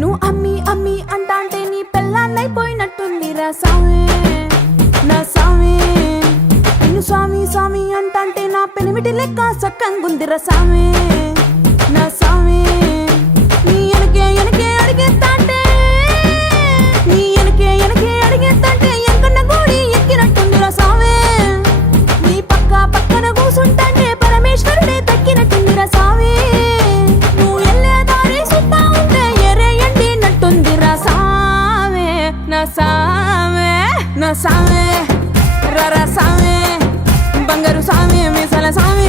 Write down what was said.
నువ్వు అమ్మి అమ్మి అంటాంటే నీ పెళ్ళాన్నైపోయినట్టుందిరా సామి నా సామి. నిన్ను స్వామి స్వామి అంటాంటే నా పెనిమిటి లెక్క సక్కంగుందిరా సామి నా సామి. నీ ఎనకే ఎనకే అడిగేస్తాంటే నీ ఎనకే ఎనకే అడిగేస్తాంటే ఎంకన్న గోడి ఎక్కినట్టుందిరా సామి. నీ పక్క పక్కన కూసుంటాంటే పరమేశ్వరుడే తక్కినట్టుందిరా సామి. నువ్వు ఎల్లే దారి సుత్తా ఉంటే ఎరే ఎండినట్టుందిరా సామి నా సామి నా సామి. రర సామి బంగారు సామి మీసాల సామి